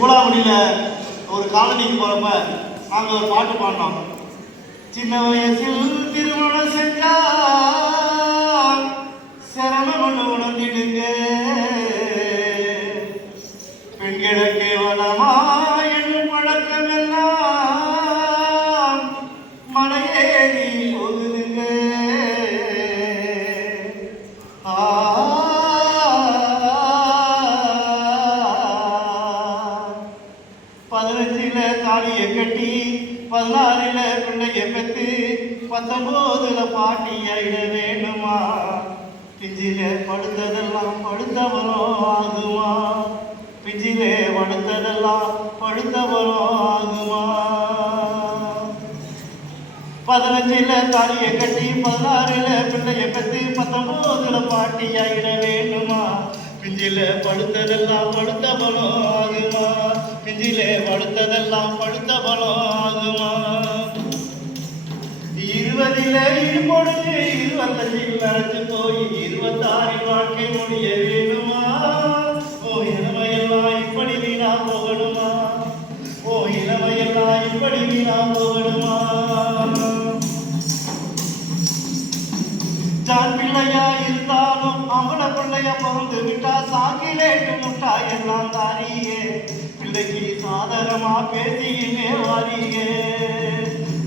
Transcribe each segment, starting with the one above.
பூலாவணியில் ஒரு காலனிக்கு போகிறப்ப நாங்கள் ஒரு பாட்டு பாடினோம். சின்ன வயசில் திருமணம் செஞ்சா சிரமம் ஒன்று உணர்ந்திடுங்க, பெண்கிட கேவலமா என்னும் பழக்கம் எல்லாம் மலையேறி போகுதுங்க. பதினஞ்சில தாலியை கட்டி 16ல பிள்ளைய பெற்று 19ல பாட்டி ஆயிட வேணுமா? பிஞ்சில படுத்ததெல்லாம் படுத்தவரும் ஆகுமா? பிஞ்சிலே படுத்ததெல்லாம் படுத்தவரும் ஆகுமா? 15ல தாலியை கட்டி 16ல பிள்ளைய பெற்று 19ல பாட்டி ஆயிட வேணுமா? பிஞ்சில படுத்ததெல்லாம் படுத்த பலம் ஆகுமா? பிஞ்சிலே படுத்ததெல்லாம் படுத்த பலம் ஆகுமா? 20ல இடுபொழுது 25ல் நடந்து போய் 26 வாழ்க்கை முடிய வேணுமா? ஓ இளமையெல்லாம் இப்படி வீணா போகணுமா? ஓ இளமையெல்லாம் இப்படி வீணா போகணுமா? ஜான் பிள்ளையா இருந்தாலும் அவள பிள்ளைய பிறந்து விட்டா சாக்கிலேட்டு முட்டா எல்லாம் தாரியே, பிள்ளைக்கு சாதகமா பேசிக்கினே வாரியே.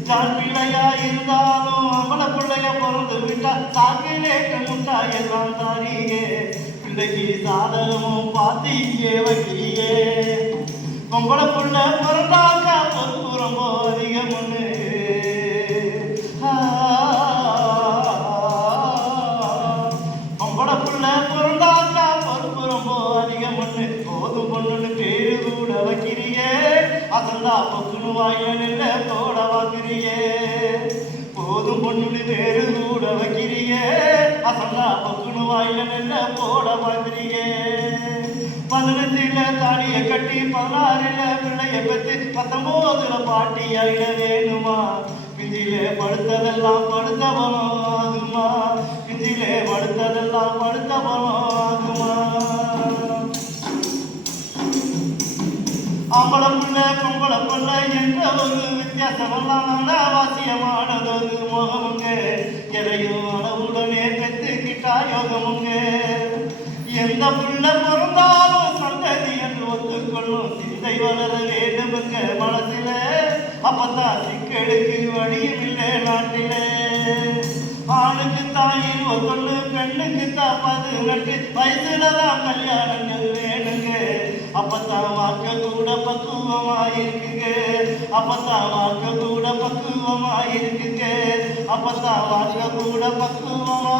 ஜான் பிள்ளையா இருந்தாலும் அவள பிள்ளைய பிறந்து விட்டா சாக்கிலேட்டு முட்டா எல்லாம் தாரியே, பிள்ளைக்கு சாதகமும் பார்த்து இங்கே வைக்கிறியே. பொம்பளை புள்ள பிறந்தாக்கா பொறுப்பு ரொம்ப அதிகம் ஒண்ணு. பிறந்தாக்கா பொறுப்பு ரொம்ப அதிகம் ஒண்ணு. போதும் பொண்ணுன்னு பேரு கூட வைக்கிறியே, அசந்தா பொக்குன்னு வாயில நில தோட வாக்குறியே. போதும் பொண்ணுன்னு பேரு கூட வைக்கிறியே, அசந்தா பொக்குன்னு வாயில நில போட வாக்குறியே. 15ல தாலியை கட்டி 16ல பிள்ளைய பெற்று 19ல பாட்டி ஆயிட வேணுமா? பிஞ்சிலே படுத்ததெல்லாம் படுத்த பலம் ஆகுமா? பிஞ்சிலே படுத்ததெல்லாம் படுத்த பலம் ஆகுமா? ஆம்பளம் பிள்ளை பொம்பளை பிள்ளை என்ற ஒரு வித்தியாசமெல்லாம் அனாவசியமானதொரு மோகமுங்க. எதையும் அளவுடனே பெற்றுக்கிட்டா யோகமுங்க. எந்த பிள்ளை பிறந்தாலும் சந்ததி என்று ஒத்துக்கொள்ளும் சிந்தை வளர வேண்டுமுங்க மனசில. அப்பத்தான் சிக்கெடுக்கு வழியும் இல்லை நாட்டில. ஆணுக்கு தான் 21, பெண்ணுக்கு தான் 18 வயசுலதான் கல்யாணங்கள் வேணுங்க. அப்பத்தான் வாக்க கூட பக்குவமாயிருக்குங்க. அப்பத்தான் வாக்க கூட பக்குவமாயிருக்குங்க. அப்பத்தான் வாக்க கூட பக்குவமா